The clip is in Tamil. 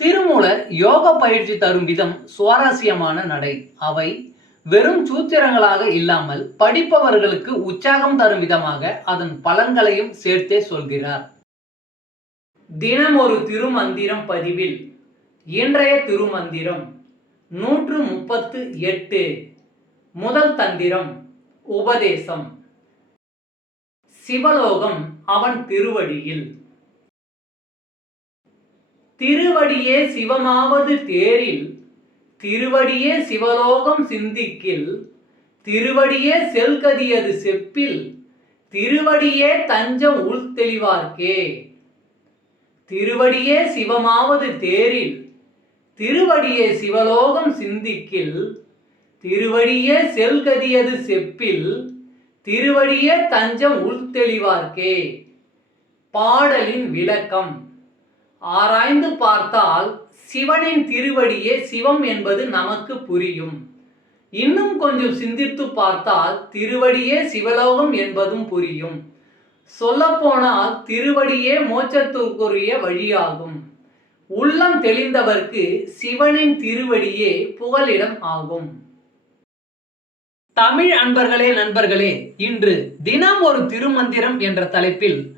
திருமூலர் யோக பயிற்சி தரும் விதம் சுவாரஸ்யமான நடை. அவை வெறும் சூத்திரங்களாக இல்லாமல் படிப்பவர்களுக்கு உற்சாகம் தரும் விதமாக அதன் பலன்களையும் சேர்த்தே சொல்கிறார். தினம் ஒரு திருமந்திரம் பதிவில் இன்றைய திருமந்திரம் நூற்று முப்பத்து எட்டு முதல் தந்திரம் உபதேசம். சிவலோகம் அவன் திருவடியில். திருவடியே சிவமாவது தேரில் திருவடியே சிவலோகம் சிந்திக்கில் திருவடியே செல்கதியது செப்பில் திருவடியே தஞ்சம் உள்தெளிவார்க்கே. திருவடியே சிவமாவது தேரில் திருவடியே சிவலோகம் சிந்திக்கில் திருவடியே செல்கதியது செப்பில் திருவடியே தஞ்சம் உள்தெளிவார்க்கே. பாடலின் விளக்கம். ஆராய்ந்து பார்த்தால் சிவனின் திருவடியே சிவம் என்பது நமக்கு புரியும். இன்னும் கொஞ்சம் சிந்தித்து பார்த்தால் திருவடியே சிவலோகம் என்பதும் புரியும். சொல்லப்போனால் திருவடியே மோட்சத்துக்குரிய வழியாகும். உள்ளம் தெளிந்தவர்க்கு சிவனின் திருவடியே புகலிடம் ஆகும். தமிழ் அன்பர்களே நண்பர்களே இன்று தினம் ஒரு திருமந்திரம் என்ற தலைப்பில்